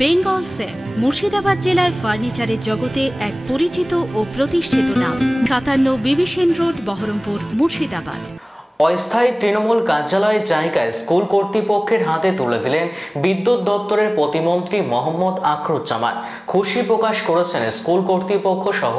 Bengal safe Murshidabad জেলায় ফার্নিচারের জগতে এক পরিচিত ও প্রতিষ্ঠিত নাম। 57 বিবিসেন রোড, বহরমপুর, মুর্শিদাবাদ। অস্থায়ী তৃণমূল কার্যালয়ের জায়গায় স্কুল কর্তৃপক্ষের হাতে তুলে দিলেন বিদ্যুৎ দপ্তরের প্রতিমন্ত্রী মোহাম্মদ আখরুজ্জামান। খুশি প্রকাশ করেছেন স্কুল কর্তৃপক্ষ সহ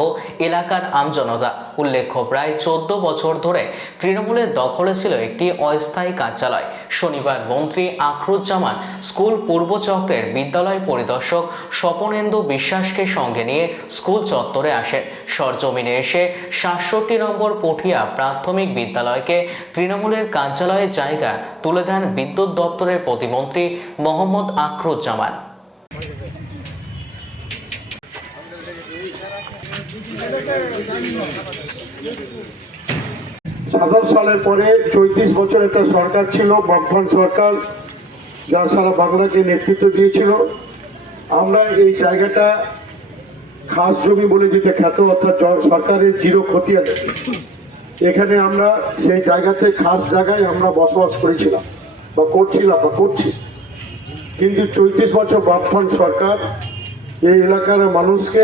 এলাকার আমজনতা। উল্লেখ্য, প্রায় 14 বছর ধরে তৃণমূলের দখলে ছিল একটি অস্থায়ী কার্যালয়। শনিবার মন্ত্রী আখরুজ্জামান স্কুল পূর্বচক্রের বিদ্যালয় পরিদর্শক স্বপনেন্দু বিশ্বাসকে সঙ্গে নিয়ে স্কুল চত্বরে আসেন। সরজমিনে এসে 67 নম্বর পটিয়া প্রাথমিক বিদ্যালয়কে তৃণমূলের কার্যালয়ের জায়গা তুলে দেন বিদ্যুৎ দপ্তরের প্রতিমন্ত্রী মোহাম্মদ আখরুজ্জামান। ৭৭ সালের পরে ৩৪ বছর একটা সরকার ছিল, বামফ্রন্ট সরকার, যা সারা বাংলাকে নেতৃত্ব দিয়েছিল। আমরা এই জায়গাটা খাস জমি বলে যেটা খ্যাত, অর্থাৎ সরকারের জিরো খতিয়ান, এখানে আমরা সেই জায়গাতে খাস জায়গায় আমরা বসবাস করেছিলাম বা করছি। কিন্তু ৩৪ বছর বামফ্রন্ট সরকার এই এলাকার মানুষকে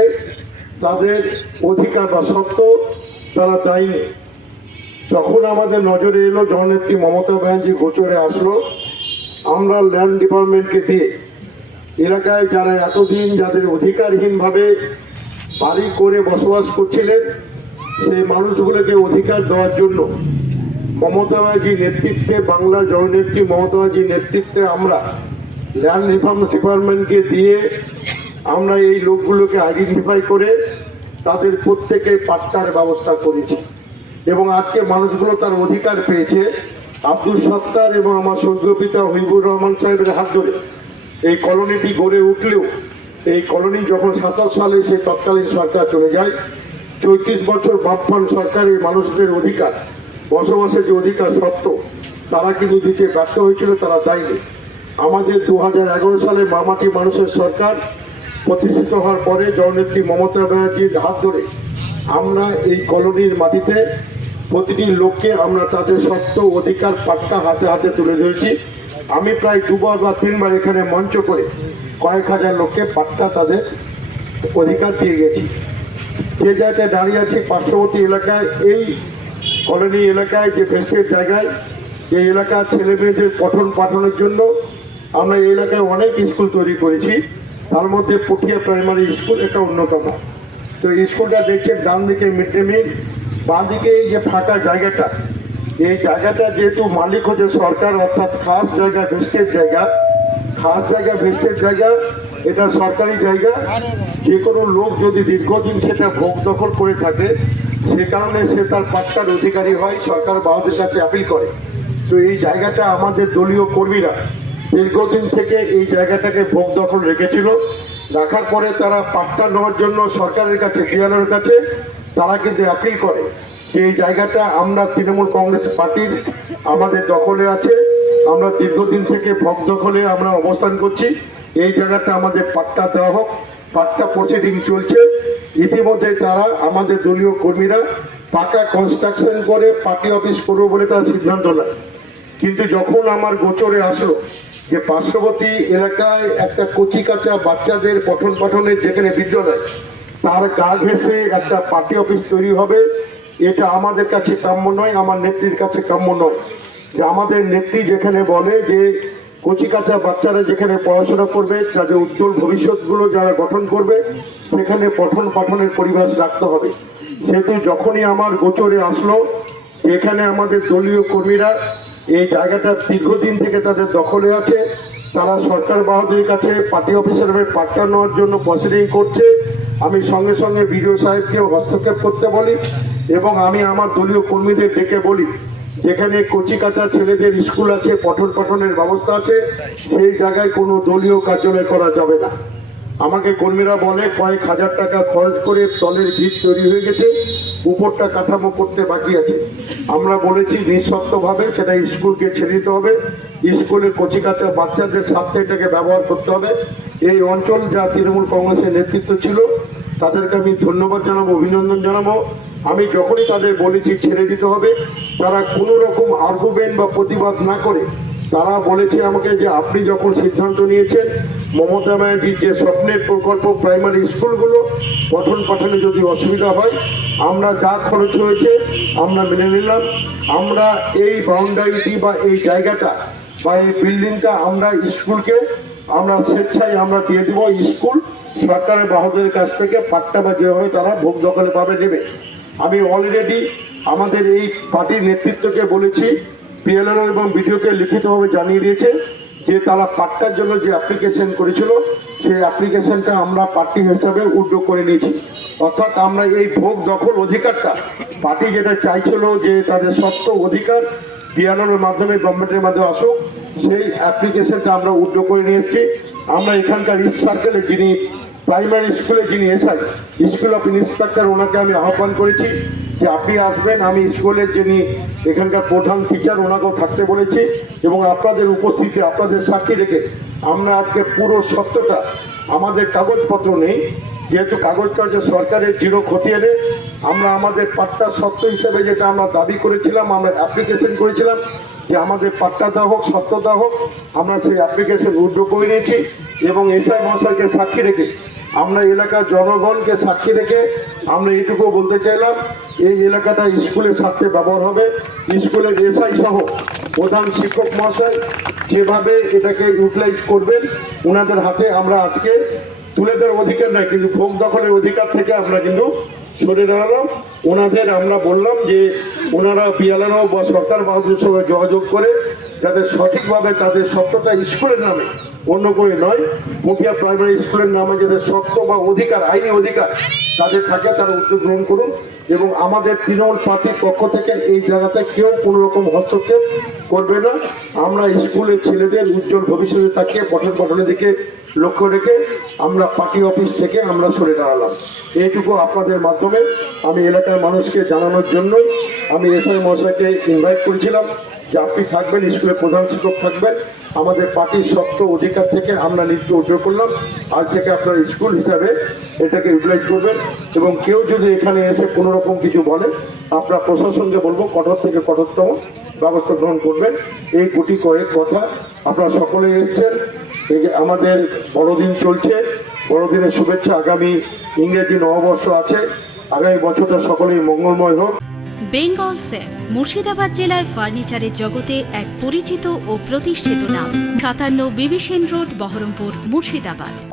তাদের অধিকার বা সত্ত্ব তারা দেয়নি। যখন আমাদের নজরে এলো, জননেত্রী মমতা ব্যানার্জি গোচরে আসলো, আমরা ল্যান্ড ডিপার্টমেন্টকে দিয়ে এলাকায় যারা এতদিন যাদের অধিকারহীনভাবে বাড়ি করে বসবাস করছিলেন, সেই মানুষগুলোকে অধিকার দেওয়ার জন্য মমতা ব্যানার্জির নেতৃত্বে, বাংলা জননেত্রী মমতা ব্যানার্জির নেতৃত্বে আমরা ল্যান্ড ডিপার্টমেন্টকে দিয়ে আমরা এই লোকগুলোকে আইডেন্টিফাই করে তাদের প্রত্যেকের পাট্টার ব্যবস্থা করেছি। এবং আজকে মানুষগুলো তার অধিকার পেয়েছে। আব্দুল সত্তার এবং আমার স্বর্গীয় পিতা হিবুর রহমান সাহেবের হাত ধরে এই কলোনিটি গড়ে উঠলেও এই কলোনি যখন ৭৭ সালে সেই তৎকালীন সরকার চলে যায়, ৩৪ বছর বামফ্রন্ট সরকার এই মানুষদের অধিকার, বসবাসের যে অধিকার সত্ত্ব, তারা কিন্তু দিতে ব্যর্থ হয়েছিল, তারা দেয়নি। আমাদের ২০১১ সালে মামাটি মানুষের সরকার প্রতিষ্ঠিত হওয়ার পরে জননেত্রী মমতা ব্যানার্জির হাত ধরে আমরা এই কলোনির মাটিতে প্রতিটি লোককে আমরা তাদের সত্ত্ব অধিকার পাট্টা হাতে হাতে তুলে ধরেছি। আমি প্রায় 2বার বা 3বার এখানে মঞ্চ করে কয়েক হাজার লোককে পাট্টা তাদের অধিকার দিয়ে গেছি। যে জায়গায় দাঁড়িয়ে আছে পার্শ্ববর্তী এলাকায়, এই কলোনি এলাকায় যে ভেসের জায়গায়, এই এলাকার ছেলে মেয়েদের পঠন পাঠনের জন্য আমরা এই এলাকায় অনেক স্কুল তৈরি করেছি। তার মধ্যে পটিয়া প্রাইমারি স্কুল একটা অন্যতম। তো স্কুলটা দেখছেন ডান দিকে মিড ডে মিল, বাঁ দিকে এই যে ফাঁকা জায়গাটা, এই জায়গাটা যেহেতু মালিক হচ্ছে সরকার, অর্থাৎ খাস জায়গা ভেস্টের জায়গা, এটা সরকারি জায়গা। যে কোনো লোক যদি দীর্ঘদিন সেটা ভোগ দখল করে থাকে, সে কারণে সে তার পাট্টার অধিকারী হয়, সরকার বাহাদের কাছে আপিল করে। তো এই জায়গাটা আমাদের দলীয় কর্মীরা দীর্ঘদিন থেকে এই জায়গাটাকে ভোগ দখল রেখেছিল। রাখার পরে তারা পাট্টা নেওয়ার জন্য সরকারের কাছে, বিআরওর কাছে তারা কিন্তু আপিল করে যে এই জায়গাটা আমরা তৃণমূল কংগ্রেস পার্টির আমাদের দখলে আছে, আমরা দীর্ঘদিন থেকে ভোগ দখলে আমরা অবস্থান করছি, এই জায়গাটা আমাদের পাট্টা দেওয়া হোক। পাট্টা প্রসিডিং চলছে। ইতিমধ্যে তারা আমাদের দলীয় কর্মীরা পাকা কনস্ট্রাকশন করে পার্টি অফিস করবো বলে তারা সিদ্ধান্ত নেয়। কিন্তু যখন আমার গোচরে আসলো যে পার্শ্ববর্তী এলাকায় একটা কচি কাঁচা বাচ্চাদের পঠন পাঠনের যেখানে বিদ্যালয়, তার গা ঘেঁষে একটা পার্টি অফিস তৈরি হবে, এটা আমাদের কাছে কাম্য নয়, আমার নেত্রীর কাছে কাম্য নয়। যে আমাদের নেত্রী যেখানে বলে যে কচি কাঁচা বাচ্চারা যেখানে পড়াশোনা করবে, তাদের উজ্জ্বল ভবিষ্যৎগুলো যারা গঠন করবে, সেখানে পঠন পাঠনের পরিবেশ রাখতে হবে। সেহেতু যখনই আমার গোচরে আসলো, এখানে আমাদের দলীয় কর্মীরা এই জায়গাটা দীর্ঘদিন থেকে তাদের দখলে আছে, তারা সরকার বাহাদুরের কাছে পার্টি অফিসের পাট্টা নেওয়ার জন্য প্রসিডিং করছে। আমি সঙ্গে সঙ্গে বিডিও সাহেবকে হস্তক্ষেপ করতে বলি এবং আমি আমার দলীয় কর্মীদের ডেকে বলি, যেখানে কচি কাঁচা ছেলেদের স্কুল আছে, পঠন পাঠনের ব্যবস্থা আছে, সেই জায়গায় কোনো দলীয় কার্যালয় করা যাবে না। আমাকে কর্মীরা বলে কয়েক হাজার টাকা খরচ করে তলের ভিত তৈরি হয়ে গেছে, উপরটা কাঠামো করতে বাকি আছে। আমরা বলেছি নিঃশর্তভাবে সেটা স্কুলকে ছেড়ে দিতে হবে, স্কুলের কচি কাঁচা বাচ্চাদের স্বার্থে এটাকে ব্যবহার করতে হবে। এই অঞ্চল যা তৃণমূল কংগ্রেসের নেতৃত্ব ছিল, তাদেরকে আমি ধন্যবাদ জানাবো, অভিনন্দন জানাবো। আমি যখনই তাদের বলেছি ছেড়ে দিতে হবে, তারা কোনো রকম আর্গুমেন্ট বা প্রতিবাদ না করে তারা বলেছে আমাকে যে আপনি যখন সিদ্ধান্ত নিয়েছেন মমতা ব্যানার্জির যে স্বপ্নের প্রকল্প প্রাইমারি স্কুলগুলো পঠন পাঠনে যদি অসুবিধা হয় আমরা যা খরচ হয়েছে আমরা মেনে নিলাম। আমরা এই বাউন্ডারিটি বা এই জায়গাটা বা এই বিল্ডিংটা আমরা স্কুলকে আমরা স্বেচ্ছায় আমরা দিয়ে দেবো। স্কুল সরকারের বাহদের কাছ থেকে পাট্টা বা যেভাবে তারা ভোগ দখলে পাবে দেবে। আমি অলরেডি আমাদের এই পার্টির নেতৃত্বকে বলেছি, পিএলআরও এবং বিডিওকে লিখিতভাবে জানিয়ে দিয়েছে যে তারা পাট্টার জন্য যে অ্যাপ্লিকেশন করেছিল সেই অ্যাপ্লিকেশনটা আমরা পার্টি হিসাবে উদ্যোগ করে নিয়েছি। অর্থাৎ আমরা এই ভোগ দখল অধিকারটা পার্টি যেটা চাইছিল যে তাদের সত্য অধিকার পিএলআরওর মাধ্যমে গভর্নমেন্টের মাধ্যমে আসুক, সেই অ্যাপ্লিকেশনটা আমরা উদ্যোগ করে নিয়ে এসেছি। আমরা এখানকার ইস্ট সার্কেলে যিনি প্রাইমারি স্কুলে যিনি এসআই স্কুল অফ ইন্সপেক্টর ওনাকে আমি আহ্বান করেছি যে আপনি আসবেন। আমি স্কুলের যিনি এখানকার প্রধান টিচার ওনাকেও থাকতে বলেছি এবং আপনাদের উপস্থিতি আপনাদের সাক্ষী রেখে আমরা আজকে পুরো সত্যটা, আমাদের কাগজপত্র নেই যেহেতু কাগজটা যে সরকারের জিরো খতিয়ে নেই, আমরা আমাদের পাট্টা সত্য হিসেবে যেটা আমরা দাবি করেছিলাম, আমরা অ্যাপ্লিকেশন করেছিলাম যে আমাদের পাট্টা দেওয়া হোক, সত্যতা হোক, আমরা সেই অ্যাপ্লিকেশন উদ্যোগ করে নিয়েছি এবং এসআই মহাশয়কে সাক্ষী রেখে আমরা এলাকার জনগণকে সাক্ষী রেখে আমরা এটুকু বলতে চাইলাম এই এলাকাটা স্কুলের স্বার্থে ব্যবহার হবে। স্কুলের এসআই সহ প্রধান শিক্ষক মহাশয় যেভাবে এটাকে ইউটিলাইজ করবেন ওনাদের হাতে আমরা আজকে তুলে দেওয়ার অধিকার নাই, কিন্তু ভোগ দখলের অধিকার থেকে আমরা কিন্তু সরে দাঁড়ালাম। ওনাদের আমরা বললাম যে ওনারা পিএলআরও বা সরকার বাহাদুরের সঙ্গে যোগাযোগ করে যাতে সঠিকভাবে তাদের সত্যতা স্কুলের নামে অন্য করে নয়, মুখিয়া প্রাইমারি স্কুলের নামে যাদের সত্য বা অধিকার আইনি অধিকার তাদের থাকে তারা উদ্যোগ গ্রহণ করুন। এবং আমাদের তৃণমূল পার্টির পক্ষ থেকে এই জায়গাতে কেউ কোনো রকম হস্তক্ষেপ করবে না। আমরা স্কুলের ছেলেদের উজ্জ্বল ভবিষ্যতে তাকিয়ে পঠন পাঠনের দিকে লক্ষ্য রেখে আমরা পার্টি অফিস থেকে আমরা সরে দাঁড়ালাম। এইটুকু আপনাদের মাধ্যমে আমি এলাকার মানুষকে জানানোর জন্যই আমি এসআই মহাশয়কে ইনভাইট করেছিলাম যে আপনি থাকবেন, স্কুলের প্রধান শিক্ষক থাকবেন। আমাদের পার্টির সত্য অধিকার থেকে আমরা নিত্য উদ্যোগ করলাম। আজ থেকে আপনার স্কুল হিসাবে এটাকে ইউটিলাইজ করবেন এবং কেউ যদি এখানে এসে কোনো রকম কিছু বলে আপনার প্রশাসনকে বলবো কঠোর থেকে কঠোরতম ব্যবস্থা গ্রহণ করবেন। এই গুটি কয়েক কথা, আপনারা সকলে এসেছেন। এই যে আমাদের বড়দিন চলছে, বড়দিনের শুভেচ্ছা। আগামী ইংরেজি নববর্ষ আছে, আগামী বছরটা সকলেই মঙ্গলময় হোক। বেঙ্গল সেফ মুর্শিদাবাদ জেলায় ফার্নিচারের জগতে এক পরিচিত ও প্রতিষ্ঠিত নাম। 57 বিবিসেন রোড, বহরমপুর, মুর্শিদাবাদ।